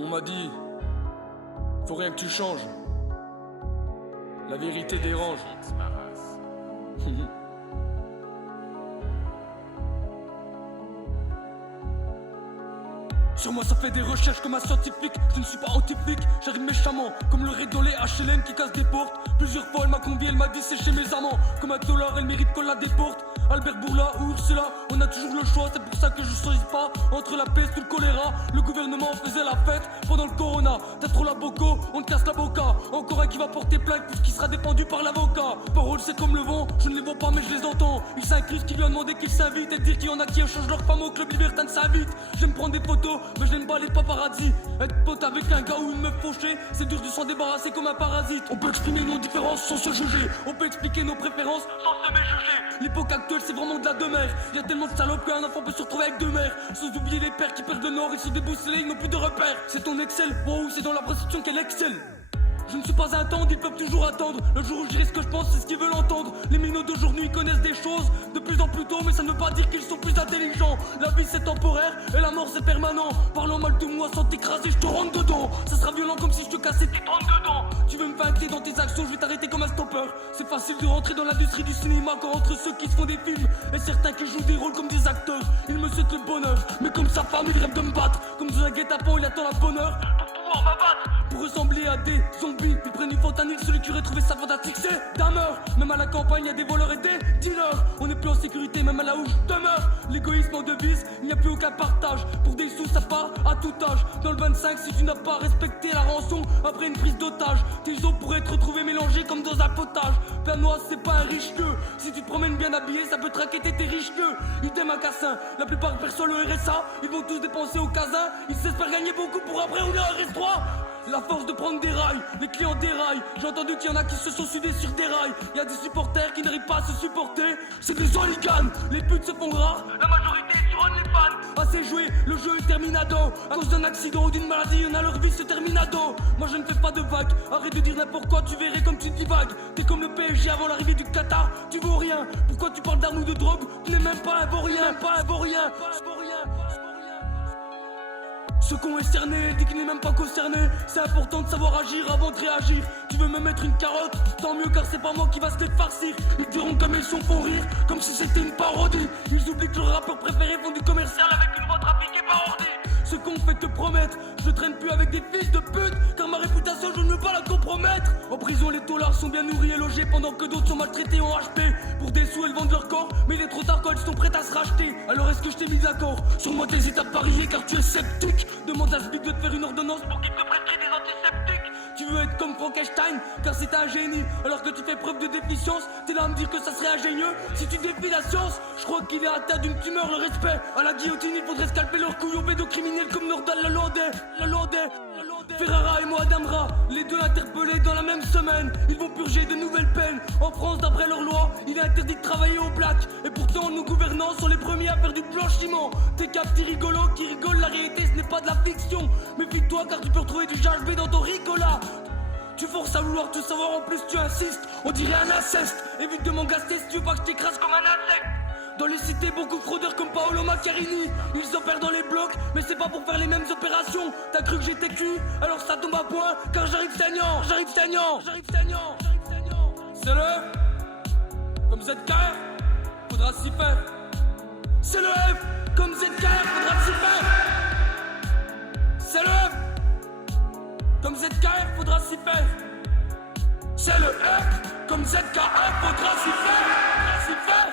On m'a dit, faut rien que tu changes. La vérité dérange. Sur moi ça fait des recherches comme un scientifique. Je ne suis pas antifique, j'arrive méchamment comme le rédolé HLM qui casse des portes. Plusieurs fois elle m'a convié, elle m'a dit c'est chez mes amants. Comme un dollar, elle mérite qu'on la déporte. Albert Bourla ou Ursula, on a toujours le choix. C'est pour ça que je choisis pas entre la peste ou le choléra. Le gouvernement faisait la fête pendant le corona. T'as trop la boco, on te casse la boca. Encore un qui va porter plainte puisqu'il sera défendu par l'avocat. Parole c'est comme le vent, je ne les vois pas mais je les entends. Il s'incruste qui lui a demandé qu'il s'invite. Et dire qu'il y en a qui échangent leur femme au club libertin de s'invite. J'aime prendre des photos mais je n'aime pas les paparazzi. Être pote avec un gars ou une meuf fauchée, c'est dur de s'en débarrasser comme un parasite. On peut exprimer nos différences sans se juger. On peut expliquer nos préférences sans se méjuger. L'époque actuelle c'est vraiment de la demeure. Y'a tellement de salopes qu'un enfant peut se retrouver avec deux mères. Sans oublier les pères qui perdent le nord et se déboussolés, ils n'ont plus de repères. C'est ton Excel, wow c'est dans la précision qu'elle excelle. Je ne suis pas un tendre, ils peuvent toujours attendre. Le jour où je dirai ce que je pense, c'est ce qu'ils veulent entendre. Les minots d'aujourd'hui connaissent des choses de plus en plus tôt, mais ça ne veut pas dire qu'ils sont plus intelligents. La vie c'est temporaire et la mort c'est permanent. Parlant mal de moi sans t'écraser, je te rentre dedans. Ça sera violent comme si je te cassais tes 32 dents. Tu veux me vaincre dans tes actions, je vais t'arrêter comme un stopper. C'est facile de rentrer dans l'industrie du cinéma quand entre ceux qui se font des films et certains qui jouent des rôles comme des acteurs. Il me souhaite le bonheur, mais comme sa femme il rêve de me battre. Comme dans un guet-apens il attend la bonne heure pour pouvoir m'abattre. Pour ressembler à des zombies, ils prennent du fentanyl, celui qui aurait trouvé ça fantastique c'est Damer. Même à la campagne y'a des voleurs et des dealers. On n'est plus en sécurité même à la où je demeure. L'égoïsme en devise, il n'y a plus aucun partage. Pour des sous ça part à tout âge. Dans le 25 si tu n'as pas respecté la rançon après une prise d'otage, tes os pourraient te retrouver mélangés comme dans un potage. Planoise c'est pas un riche gueux. Si tu te promènes bien habillé ça peut te raqueter tes riches gueux. Idem à Cassin, la plupart perçoivent le RSA. Ils vont tous dépenser au casin. Ils s'espèrent gagner beaucoup pour après rouler un RS3. La force de prendre des rails, les clients déraillent. J'ai entendu qu'il y en a qui se sont sudés sur des rails. Y a des supporters qui n'arrivent pas à se supporter. C'est des hooligans, les putes se font rares. La majorité sur OnlyFans. Assez joué, le jeu est terminado. À cause d'un accident ou d'une maladie, y'en a leur vie se terminado. Moi je ne fais pas de vagues, arrête de dire n'importe quoi, tu verrais comme tu divagues. T'es comme le PSG avant l'arrivée du Qatar, tu vaux rien. Pourquoi tu parles d'armes ou de drogue? Tu n'es même pas un vaurien, pas un vaurien. Ce con est cerné, dit qu'il n'est même pas concerné. C'est important de savoir agir avant de réagir. Tu veux me mettre une carotte? Tant mieux car c'est pas moi qui va se les farcir. Ils diront comme ils sont font rire, comme si c'était une parodie. Ils oublient que leurs rappeurs préférés font du commercial avec une voix trafiquée par ordi. Ce qu'on fait te promettre, je traîne plus avec des fils de pute, car ma réputation je ne veux pas la compromettre. En prison les taulards sont bien nourris et logés, pendant que d'autres sont maltraités en HP. Pour des sous elles vendent leur corps, mais il est trop tard quand elles sont prêtes à se racheter. Alors est-ce que je t'ai mis d'accord? Sur moi t'hésites à parier car tu es sceptique. Demande à ce big de te faire une ordonnance pour qu'il te prescrit des antiseptiques. Tu veux être comme Frankenstein car c'est un génie. Alors que tu fais preuve de déficience, t'es là à me dire que ça serait ingénieux. Si tu défies la science, je crois qu'il est atteint d'une tumeur. Le respect à la guillotine, il faudrait scalper leurs couilles aux pédocriminels comme Nordal Lallandais. Ferrara et moi Damra, les deux interpellés dans la même semaine. Ils vont purger de nouvelles peines. En France d'après leur loi, il est interdit de travailler au black. Et pourtant nos gouvernants sont les premiers à faire du blanchiment. T'es qu'un petit rigolo qui rigole, la réalité ce n'est pas de la fiction. Méfie-toi car tu peux retrouver du GHB dans ton Ricola. Tu forces à vouloir tout savoir, en plus tu insistes. On dirait un inceste. Évite de m'engaster si tu veux pas que je t'écrase comme un insecte. Dans les cités, beaucoup de fraudeurs comme Paolo Macchiarini. Ils opèrent dans les blocs, mais c'est pas pour faire les mêmes opérations. T'as cru que j'étais cuit, alors ça tombe à point. Car j'arrive saignant. C'est le comme ZKR, faudra s'y faire. C'est le F comme ZKR, faudra s'y faire. C'est le F comme ZKR, faudra s'y faire. C'est le F comme ZKR, faudra s'y faire.